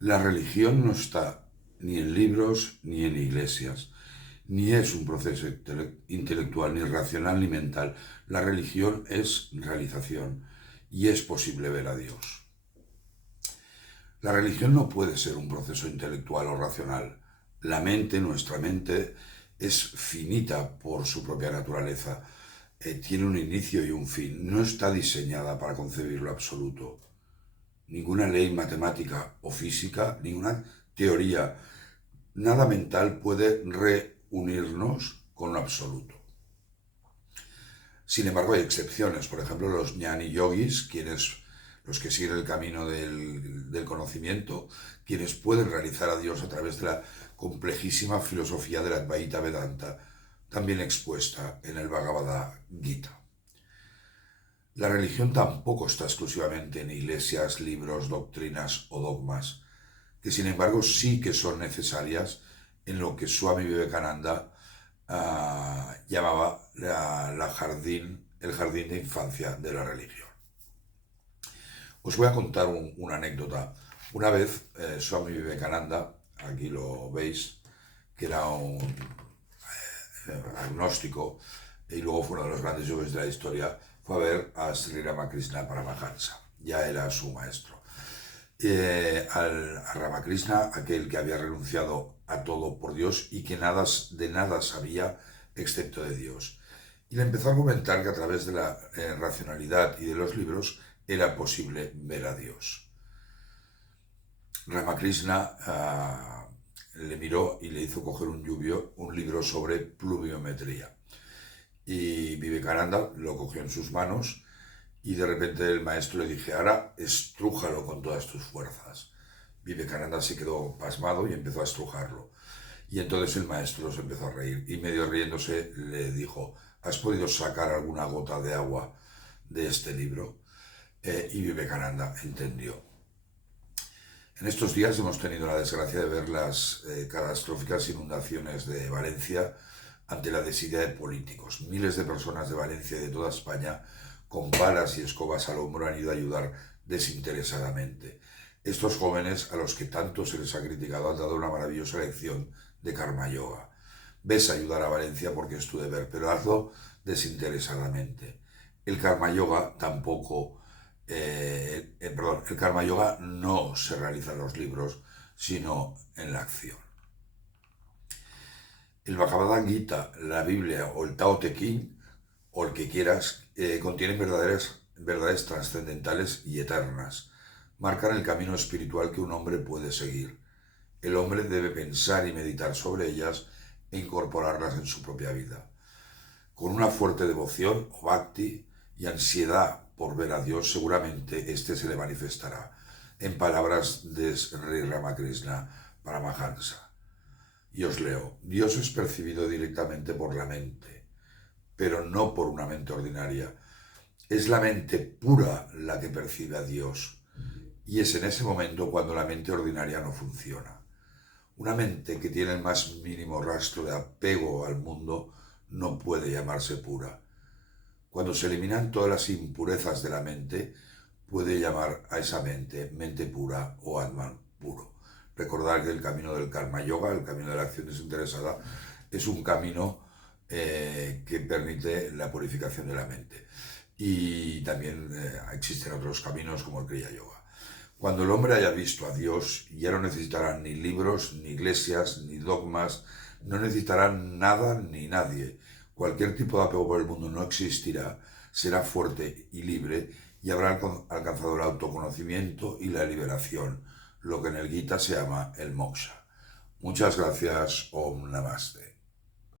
La religión no está ni en libros ni en iglesias, ni es un proceso intelectual, ni racional ni mental. La religión es realización y es posible ver a Dios. La religión no puede ser un proceso intelectual o racional. La mente, nuestra mente, es finita por su propia naturaleza. Tiene un inicio y un fin. No está diseñada para concebir lo absoluto. Ninguna ley matemática o física, ninguna teoría, nada mental puede reunirnos con lo absoluto. Sin embargo, hay excepciones. Por ejemplo, los jnani yogis, los que siguen el camino del conocimiento, quienes pueden realizar a Dios a través de la complejísima filosofía de la Advaita Vedanta, también expuesta en el Bhagavad Gita. La religión tampoco está exclusivamente en iglesias, libros, doctrinas o dogmas, que sin embargo sí que son necesarias en lo que Swami Vivekananda llamaba el jardín de infancia de la religión. Os voy a contar una anécdota. Una vez Swami Vivekananda, aquí lo veis, que era un agnóstico y luego fue uno de los grandes yogis de la historia, fue a ver a Sri Ramakrishna Paramahansa, ya era su maestro. A Ramakrishna, aquel que había renunciado a todo por Dios y que de nada sabía excepto de Dios. Y le empezó a comentar que a través de la racionalidad y de los libros era posible ver a Dios. Ramakrishna le miró y le hizo coger un libro sobre pluviometría. Y Vivekananda lo cogió en sus manos y de repente el maestro le dije, ahora estrújalo con todas tus fuerzas. Vivekananda se quedó pasmado y empezó a estrujarlo. Y entonces el maestro se empezó a reír y medio riéndose le dijo, ¿has podido sacar alguna gota de agua de este libro? Y Vivekananda entendió. En estos días hemos tenido la desgracia de ver las catastróficas inundaciones de Valencia ante la desidia de políticos. Miles de personas de Valencia y de toda España con palas y escobas al hombro han ido a ayudar desinteresadamente. Estos jóvenes, a los que tanto se les ha criticado, han dado una maravillosa lección de Karma Yoga. Ves a ayudar a Valencia porque es tu deber, pero hazlo desinteresadamente. El Karma Yoga el Karma Yoga no se realiza en los libros, sino en la acción. El Bhagavad Gita, la Biblia o el Tao Te Ching, o el que quieras, contienen verdades trascendentales y eternas. Marcan el camino espiritual que un hombre puede seguir. El hombre debe pensar y meditar sobre ellas e incorporarlas en su propia vida. Con una fuerte devoción o bhakti y ansiedad por ver a Dios, seguramente este se le manifestará. En palabras de Sri Ramakrishna Paramahansa. Y os leo, Dios es percibido directamente por la mente, pero no por una mente ordinaria. Es la mente pura la que percibe a Dios, y es en ese momento cuando la mente ordinaria no funciona. Una mente que tiene el más mínimo rastro de apego al mundo no puede llamarse pura. Cuando se eliminan todas las impurezas de la mente, puede llamar a esa mente pura o Atman puro. Recordar que el camino del Karma Yoga, el camino de la acción desinteresada, es un camino que permite la purificación de la mente. Y también existen otros caminos como el Kriya Yoga. Cuando el hombre haya visto a Dios, ya no necesitará ni libros, ni iglesias, ni dogmas, no necesitará nada ni nadie. Cualquier tipo de apego por el mundo no existirá, será fuerte y libre y habrá alcanzado el autoconocimiento y la liberación, lo que en el Gita se llama el moksha. Muchas gracias, Om Namaste.